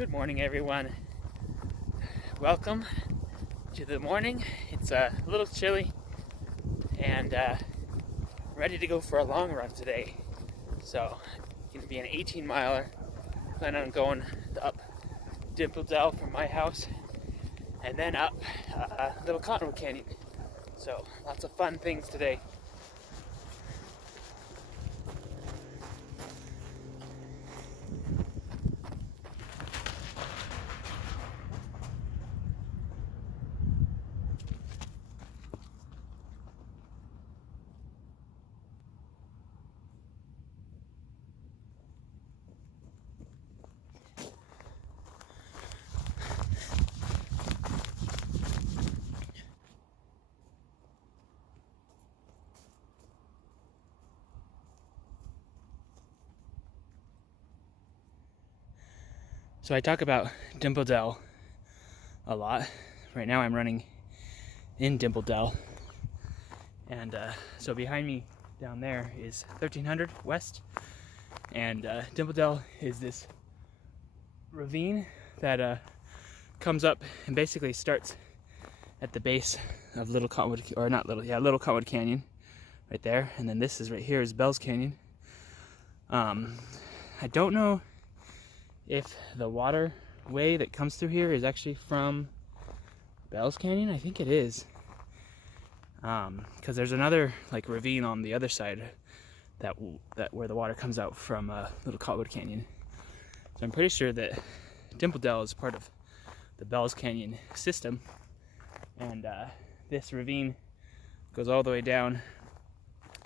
Good morning, everyone. Welcome to the morning. It's a little chilly and ready to go for a long run today. So, it's going to be an 18-miler. Plan on going up Dimple Dell from my house and then up Little Cottonwood Canyon. So, lots of fun things today. So I talk about Dimple Dell a lot. Right now I'm running in Dimple Dell. And so behind me down there is 1300 West. And Dimple Dell is this ravine that comes up and basically starts at the base of Little Cottonwood, or not Little, Little Cottonwood Canyon right there. And then this is right here is Bell's Canyon. I don't know if the waterway that comes through here is actually from Bell's Canyon. I think it is, because there's another like ravine on the other side that where the water comes out from Little Cottonwood Canyon. So I'm pretty sure that Dimple Dell is part of the Bell's Canyon system, and this ravine goes all the way down.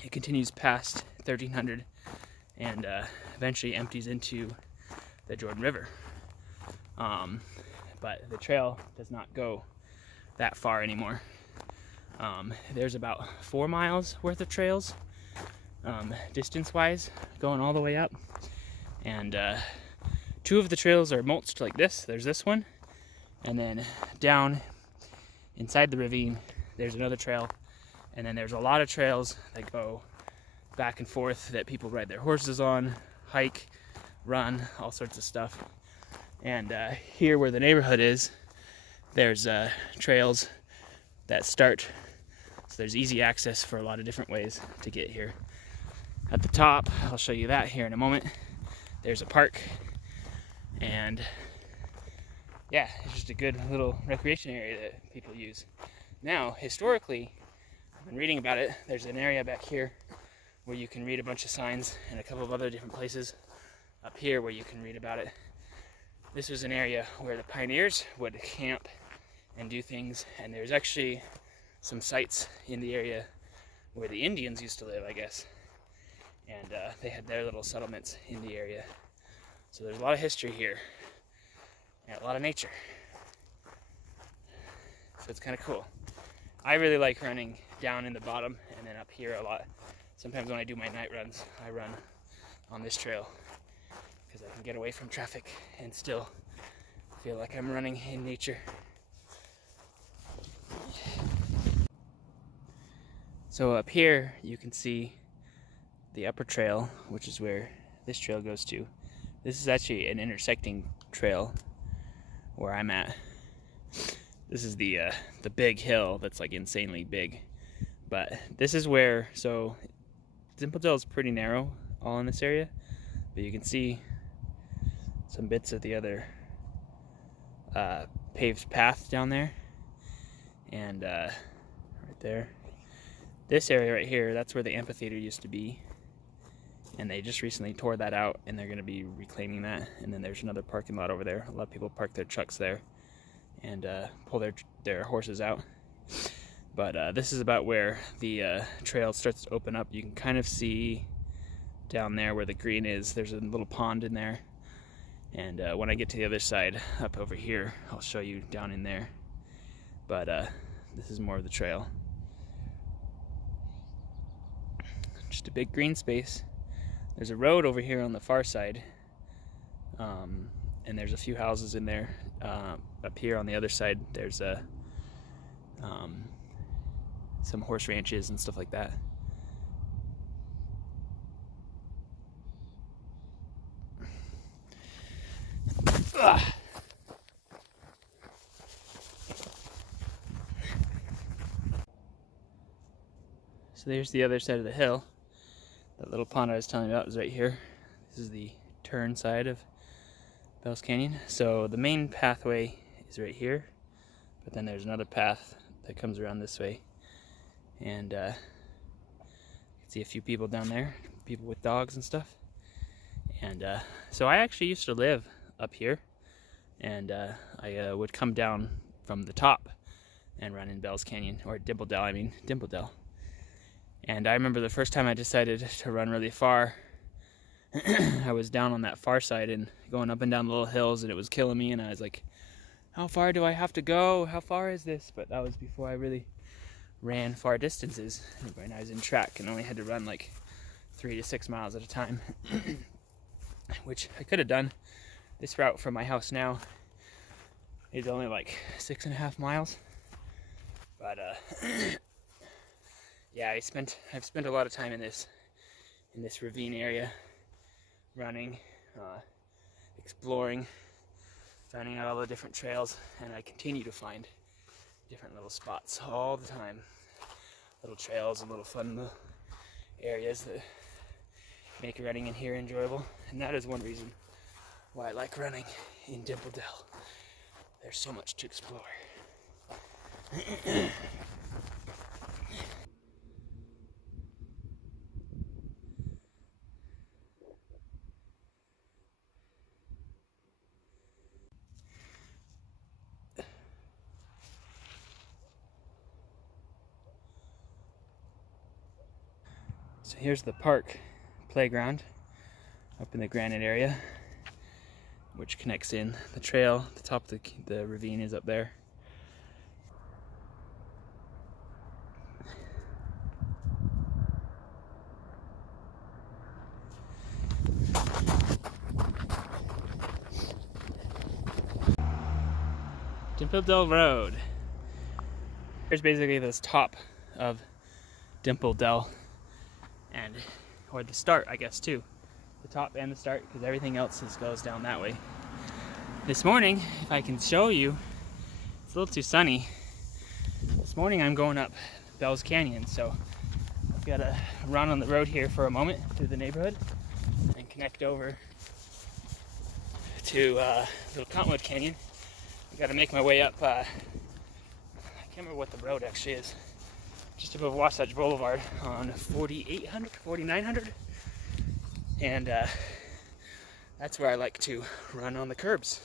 It continues past 1300 and eventually empties into the Jordan River. But the trail does not go that far anymore. There's about 4 miles worth of trails, distance-wise, going all the way up. And 2 of the trails are mulched like this. There's this one, and then down inside the ravine, there's another trail. And then there's a lot of trails that go back and forth that people ride their horses on, hike, run, all sorts of stuff. And here where the neighborhood is, there's trails that start, so there's easy access for a lot of different ways to get here. At the top, I'll show you that here in a moment, there's a park, and yeah, it's just a good little recreation area that people use. Now, historically, I've been reading about it, there's an area back here where you can read a bunch of signs, and a couple of other different places up here where you can read about it. This was an area where the pioneers would camp and do things, and there's actually some sites in the area where the Indians used to live, I guess. And they had their little settlements in the area. So there's a lot of history here and a lot of nature. So it's kind of cool. I really like running down in the bottom and then up here a lot. Sometimes when I do my night runs, I run on this trail, because I can get away from traffic and still feel like I'm running in nature. So up here you can see the upper trail, which is where this trail goes to. This is actually an intersecting trail where I'm at. This is the big hill that's like insanely big. But this is where, so Dimple Dell is pretty narrow all in this area, but you can see some bits of the other paved path down there, and right there. This area right here, that's where the amphitheater used to be, and they just recently tore that out, and they're going to be reclaiming that. And then there's another parking lot over there. A lot of people park their trucks there and pull their horses out. But this is about where the trail starts to open up. You can kind of see down there where the green is, there's a little pond in there. And when I get to the other side, up over here, I'll show you down in there. But this is more of the trail. Just a big green space. There's a road over here on the far side. And there's a few houses in there. Up here on the other side, there's some horse ranches and stuff like that. So there's the other side of the hill. That little pond I was telling you about is right here. This is the turn side of Bell's Canyon. So the main pathway is right here, but then there's another path that comes around this way. And you can see a few people down there, people with dogs and stuff. And so I actually used to live up here, and I would come down from the top and run in Bell's Canyon, or Dimple Dell, Dimple Dell. And I remember the first time I decided to run really far, I was down on that far side and going up and down the little hills, and it was killing me, and I was like, how far do I have to go? How far is this? But that was before I really ran far distances, when I was in track and only had to run like 3 to 6 miles at a time, which I could have done. This route from my house now is only like 6.5 miles, but yeah, I've spent a lot of time in this ravine area, running, exploring, finding out all the different trails, and I continue to find different little spots all the time, little trails and little fun little areas that make running in here enjoyable. And that is one reason why I like running in Dimple Dell. There's so much to explore. So here's the park playground up in the granite area, which connects in the trail. The top of the ravine is up there. Dimple Dell Road. Here's basically this top of Dimple Dell, or the start, I guess, too. The top and the start, because everything else goes down that way. This morning, if I can show you, it's a little too sunny. This morning I'm going up Bell's Canyon, so I've got to run on the road here for a moment through the neighborhood and connect over to Little Cottonwood Canyon. I've got to make my way up, I can't remember what the road actually is, just above Wasatch Boulevard on 4800, 4900. And that's where I like to run on the curbs.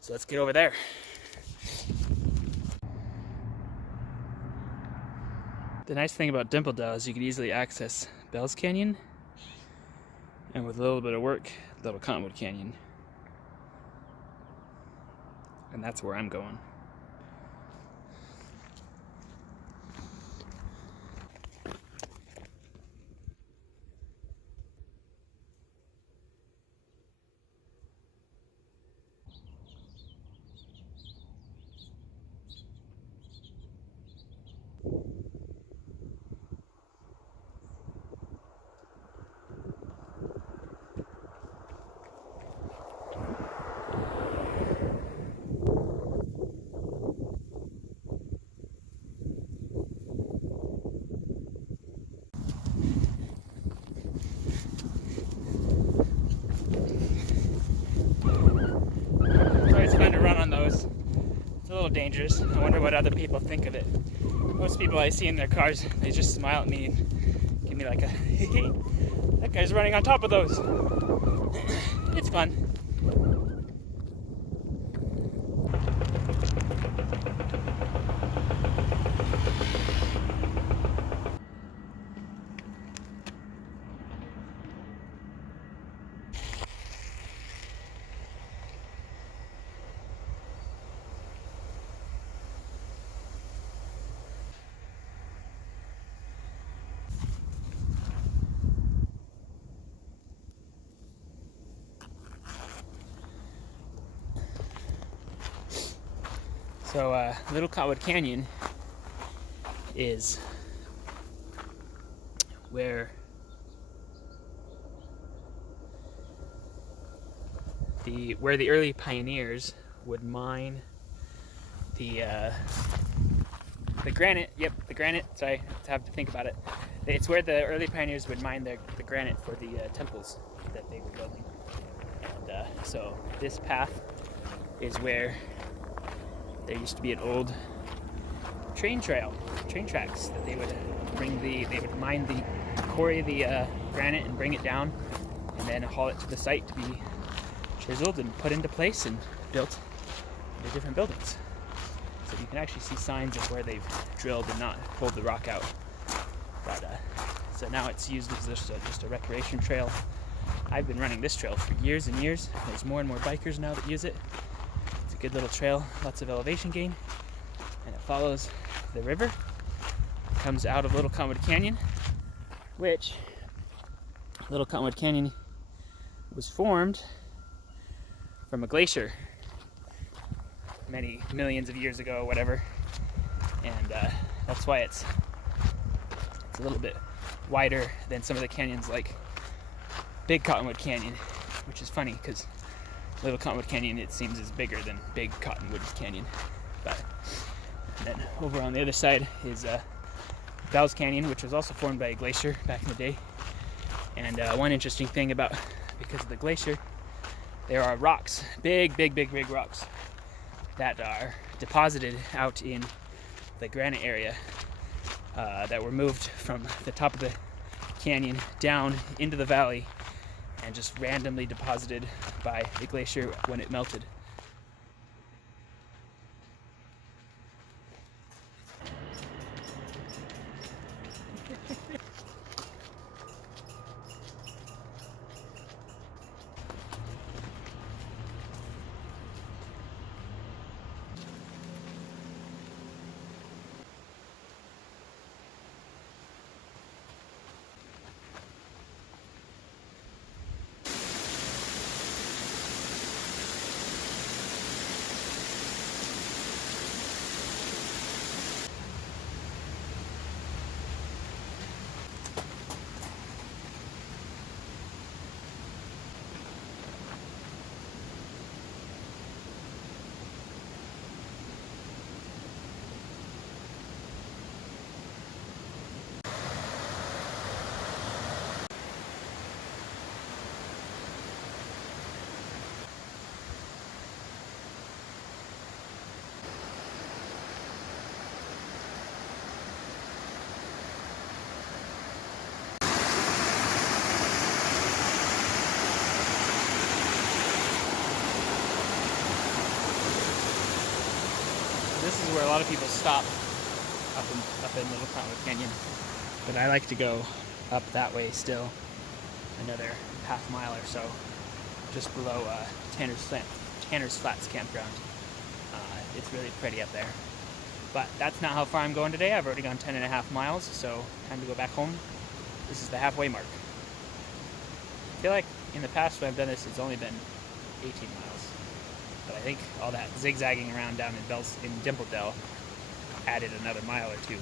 So let's get over there. The nice thing about Dimple Dell is you can easily access Bell's Canyon, and with a little bit of work, Little Cottonwood Canyon. And that's where I'm going. It's fun to run on those. It's a little dangerous. I wonder what other people think of it. Most people I see in their cars, they just smile at me and give me like a, hey, that guy's running on top of those. It's fun. So Little Cottonwood Canyon is where the early pioneers would mine the granite. Yep, the granite. Sorry, I have to think about it. It's where the early pioneers would mine the granite for the temples that they were building. And so this path is where there used to be an old train tracks that they would mine quarry the granite and bring it down, and then haul it to the site to be chiseled and put into place and built into different buildings. So you can actually see signs of where they've drilled and not pulled the rock out. But so now it's used as just a recreation trail. I've been running this trail for years and years. There's more and more bikers now that use it. It's a good little trail, lots of elevation gain, and it follows the river. It comes out of Little Cottonwood Canyon, which Little Cottonwood Canyon was formed from a glacier many millions of years ago, whatever, and that's why it's a little bit wider than some of the canyons like Big Cottonwood Canyon, which is funny because Little Cottonwood Canyon, it seems, is bigger than Big Cottonwood Canyon. But then over on the other side is Bell's Canyon, which was also formed by a glacier back in the day. And one interesting thing about, because of the glacier, there are rocks, big rocks that are deposited out in the granite area that were moved from the top of the canyon down into the valley and just randomly deposited by the glacier when it melted. This is where a lot of people stop up in Little Cottonwood Canyon, but I like to go up that way still, another half mile or so, just below Tanner's Flats campground. It's really pretty up there. But that's not how far I'm going today. I've already gone 10.5 miles, so time to go back home. This is the halfway mark. I feel like in the past when I've done this, it's only been 18 miles. But I think all that zigzagging around down in Dimple Dell added another mile or two.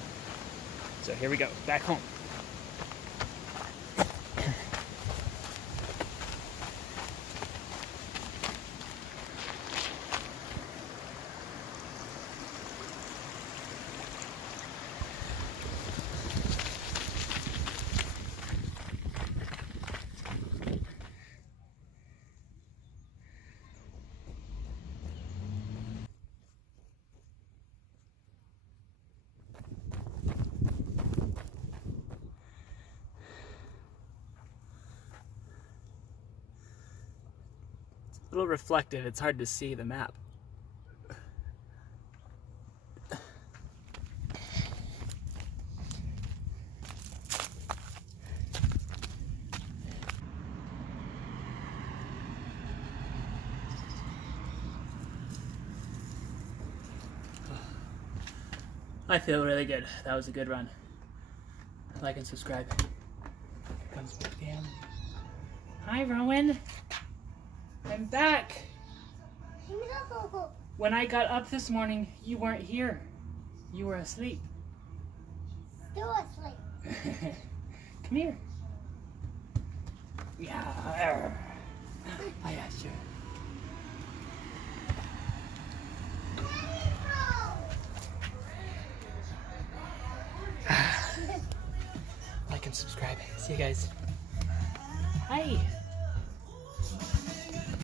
So here we go, back home. A little reflective, it's hard to see the map. I feel really good. That was a good run. Like and subscribe. Here comes Big Dan. Hi, Rowan. I'm back. No. When I got up this morning, you weren't here. You were asleep. Still asleep. Come here. Yeah. I asked you. Like like and subscribe. See you guys. Hi.